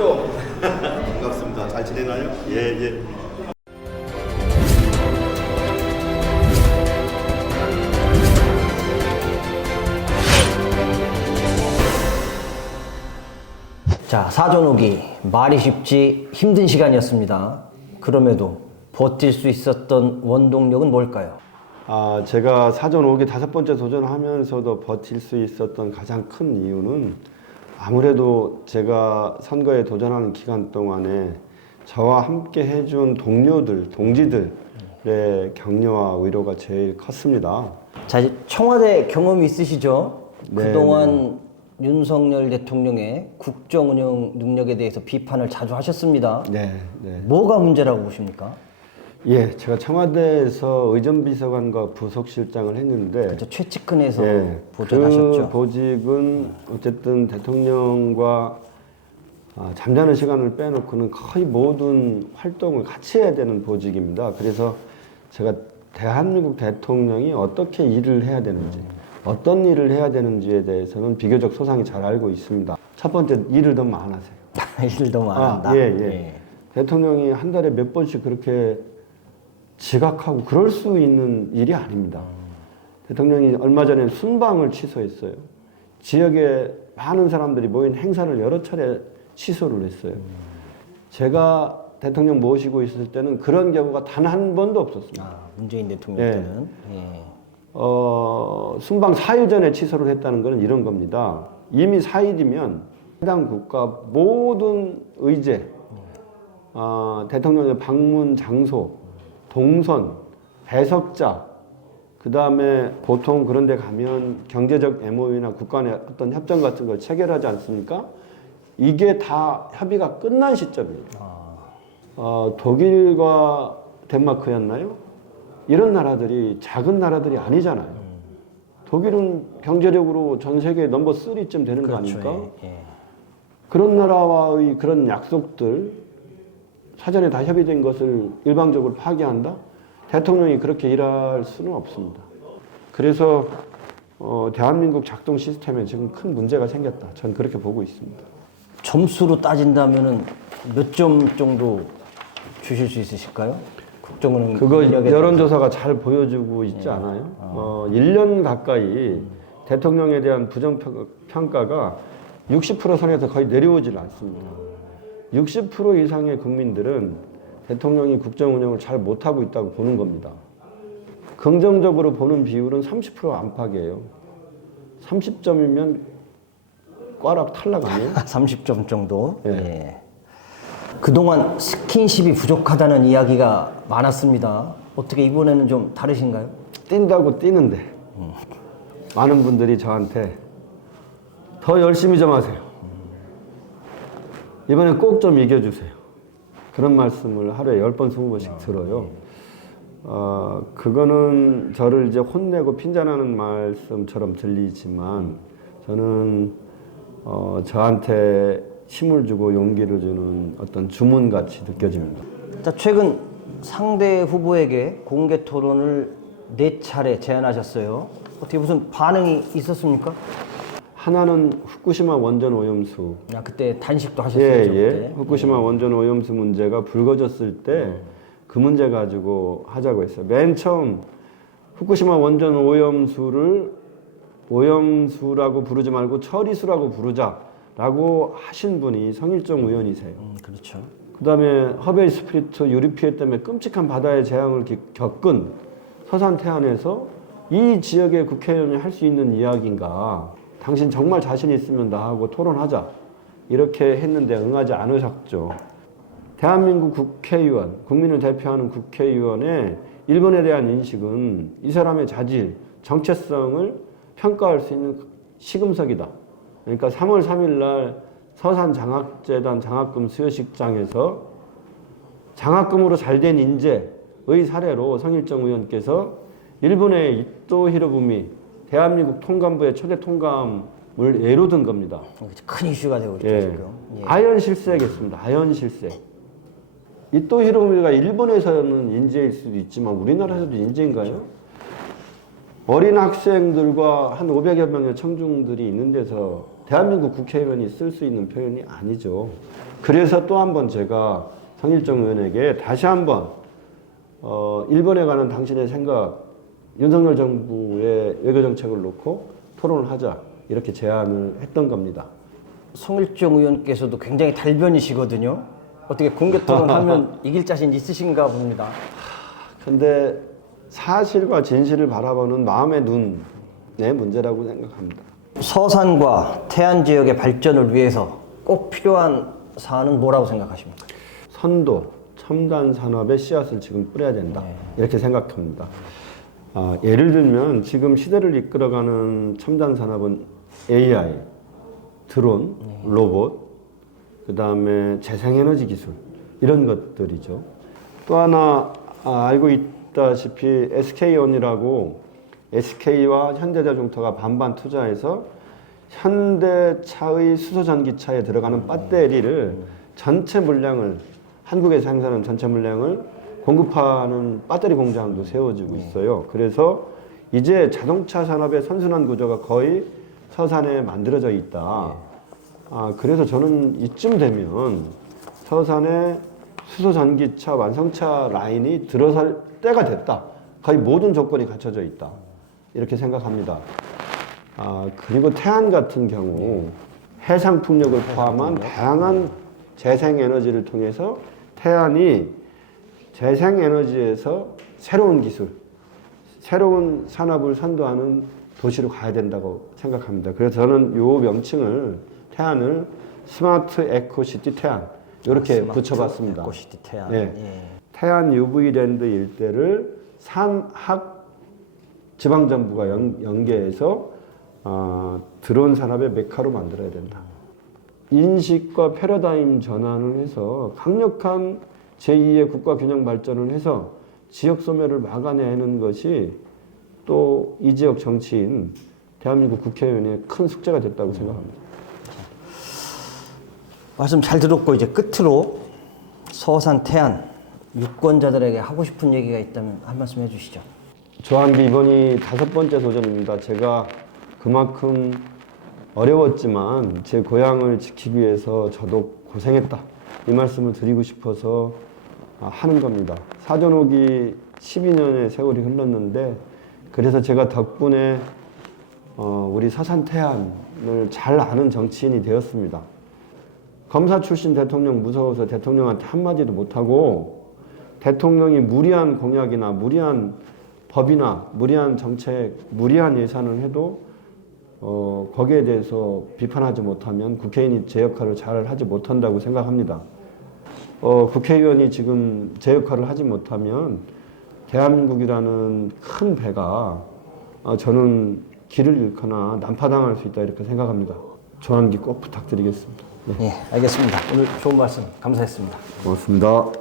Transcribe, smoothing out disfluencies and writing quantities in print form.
오십시오. 반갑습니다. 잘 지내나요? 예, 예. 자, 사전오기 말이 쉽지 힘든 시간이었습니다. 그럼에도 버틸 수 있었던 원동력은 뭘까요? 제가 사전 5기 5번째 도전하면서도 버틸 수 있었던 가장 큰 이유는 아무래도 제가 선거에 도전하는 기간 동안에 저와 함께 해준 동료들, 동지들의 격려와 위로가 제일 컸습니다. 자, 이제 청와대 경험이 있으시죠? 네, 그동안 윤석열 대통령의 국정 운영 능력에 대해서 비판을 자주 하셨습니다. 네, 네. 뭐가 문제라고 보십니까? 예, 제가 청와대에서 의전비서관과 부속실장을 했는데 그렇죠. 최측근에서 예, 보전하셨죠. 그 보직은 어쨌든 대통령과 잠자는 시간을 빼놓고는 거의 모든 활동을 같이 해야 되는 보직입니다. 그래서 제가 대한민국 대통령이 어떻게 일을 해야 되는지, 어떤 일을 해야 되는지에 대해서는 비교적 소상히 잘 알고 있습니다. 첫 번째, 일을 너무 안 하세요. 일을 너무 안 한다. 예, 예. 대통령이 한 달에 몇 번씩 그렇게 지각하고 그럴 수 있는 일이 아닙니다. 대통령이 얼마 전에 순방을 취소했어요. 지역에 많은 사람들이 모인 행사를 여러 차례 취소를 했어요. 제가 대통령 모시고 있을 때는 그런 경우가 단 한 번도 없었습니다. 문재인 대통령 예. 때는. 예. 순방 4일 전에 취소를 했다는 것은 이런 겁니다. 이미 4일이면 해당 국가 모든 의제, 대통령의 방문 장소, 동선, 배석자, 그 다음에 보통 그런 데 가면 경제적 MOU나 국가 간의 어떤 협정 같은 걸 체결하지 않습니까? 이게 다 협의가 끝난 시점입니다. 독일과 덴마크였나요? 이런 나라들이 작은 나라들이 아니잖아요. 독일은 경제력으로 전 세계 넘버 3쯤 되는 거 그렇죠. 아닙니까? 예. 그런 나라와의 그런 약속들, 사전에 다 협의된 것을 일방적으로 파기한다? 대통령이 그렇게 일할 수는 없습니다. 그래서 대한민국 작동 시스템에 지금 큰 문제가 생겼다. 전 그렇게 보고 있습니다. 점수로 따진다면은 몇 점 정도 주실 수 있으실까요? 국정운영 그거 능력에 여론조사가 잘 보여주고 있지 않아요? 1년 가까이 대통령에 대한 부정평가가 60% 선에서 거의 내려오질 않습니다. 60% 이상의 국민들은 대통령이 국정운영을 잘 못하고 있다고 보는 겁니다. 긍정적으로 보는 비율은 30% 안팎이에요. 30점이면 꽈락 탈락 아니에요? 30점 정도. 예. 예. 그동안 스킨십이 부족하다는 이야기가 많았습니다. 어떻게 이번에는 좀 다르신가요? 뛴다고 뛰는데 많은 분들이 저한테 더 열심히 좀 하세요. 이번엔 꼭 좀 이겨주세요. 그런 말씀을 하루에 10번, 20번씩 들어요. 그거는 저를 이제 혼내고 핀잔하는 말씀처럼 들리지만 저는 저한테 힘을 주고 용기를 주는 어떤 주문같이 느껴집니다. 자, 최근 상대 후보에게 공개 토론을 4차례 제안하셨어요. 어떻게 무슨 반응이 있었습니까? 하나는 후쿠시마 원전 오염수. 그때 단식도 하셨어요. 예, 저 예. 그때. 후쿠시마 원전 오염수 문제가 불거졌을 때 그 문제 가지고 하자고 했어요. 맨 처음 후쿠시마 원전 오염수를 오염수라고 부르지 말고 처리수라고 부르자라고 하신 분이 성일종 의원이세요. 그렇죠. 그 다음에 허베이 스프리트 유리 피해 때문에 끔찍한 바다의 재앙을 겪은 서산 태안에서 이 지역의 국회의원이 할 수 있는 이야기인가? 당신 정말 자신 있으면 나하고 토론하자. 이렇게 했는데 응하지 않으셨죠. 대한민국 국회의원, 국민을 대표하는 국회의원의 일본에 대한 인식은 이 사람의 자질, 정체성을 평가할 수 있는 시금석이다. 그러니까 3월 3일 날 서산 장학재단 장학금 수여식장에서 장학금으로 잘된 인재의 사례로 성일정 의원께서 일본의 이토 히로부미 대한민국 통감부의 초대 통감을 예로 든 겁니다. 큰 이슈가 되고 있죠, 예. 지금. 예. 아연 실세겠습니다. 아연 실세. 이토 히로부미가 일본에서는 인재일 수도 있지만 우리나라에서도 인재인가요? 어린 학생들과 한 500여 명의 청중들이 있는 데서 대한민국 국회의원이 쓸 수 있는 표현이 아니죠. 그래서 또 한 번 제가 성일정 의원에게 다시 한번 일본에 가는 당신의 생각, 윤석열 정부의 외교정책을 놓고 토론을 하자 이렇게 제안을 했던 겁니다. 송일정 의원께서도 굉장히 달변이시거든요. 어떻게 공개 토론하면 이길 자신 있으신가 봅니다. 근데 사실과 진실을 바라보는 마음의 눈의 문제라고 생각합니다. 서산과 태안 지역의 발전을 위해서 꼭 필요한 사안은 뭐라고 생각하십니까? 선도, 첨단 산업의 씨앗을 지금 뿌려야 된다. 이렇게 생각합니다. 예를 들면 지금 시대를 이끌어가는 첨단 산업은 AI, 드론, 로봇, 그 다음에 재생에너지 기술 이런 것들이죠. 또 하나 알고 있다시피 SK온이라고 SK와 현대자동차가 반반 투자해서 현대차의 수소전기차에 들어가는 배터리를 전체 물량을 한국에 생산하는 전체 물량을 공급하는 배터리 공장도 세워지고 있어요. 그래서 이제 자동차 산업의 선순환 구조가 거의 서산에 만들어져 있다. 그래서 저는 이쯤 되면 서산에 수소전기차 완성차 라인이 들어설 때가 됐다. 거의 모든 조건이 갖춰져 있다. 이렇게 생각합니다. 그리고 태안 같은 경우 해상풍력을 포함한 다양한 재생에너지를 통해서 태안이 재생에너지에서 새로운 기술, 새로운 산업을 선도하는 도시로 가야 된다고 생각합니다. 그래서 저는 이 명칭을 태안을 스마트 에코시티 태안 이렇게 붙여봤습니다. 에코시티 태안. 네. 태안 UV랜드 일대를 산학 지방정부가 연계해서 드론 산업의 메카로 만들어야 된다. 인식과 패러다임 전환을 해서 강력한 제2의 국가 균형 발전을 해서 지역 소멸을 막아내는 것이 또 이 지역 정치인 대한민국 국회의원의 큰 숙제가 됐다고 생각합니다. 말씀 잘 들었고 이제 끝으로 서산 태안 유권자들에게 하고 싶은 얘기가 있다면 한 말씀 해주시죠. 저한테 이번이 5번째 도전입니다. 제가 그만큼 어려웠지만 제 고향을 지키기 위해서 저도 고생했다. 이 말씀을 드리고 싶어서 하는 겁니다. 사전 오기 12년의 세월이 흘렀는데 그래서 제가 덕분에 우리 서산 태안을 잘 아는 정치인이 되었습니다. 검사 출신 대통령 무서워서 대통령한테 한마디도 못하고 대통령이 무리한 공약이나 무리한 법이나 무리한 정책, 무리한 예산을 해도 거기에 대해서 비판하지 못하면 국회의원이 제 역할을 잘 하지 못한다고 생각합니다. 국회의원이 지금 제 역할을 하지 못하면 대한민국이라는 큰 배가 저는 길을 잃거나 난파당할 수 있다 이렇게 생각합니다. 조한기 꼭 부탁드리겠습니다. 네, 알겠습니다. 오늘 좋은 말씀 감사했습니다. 고맙습니다.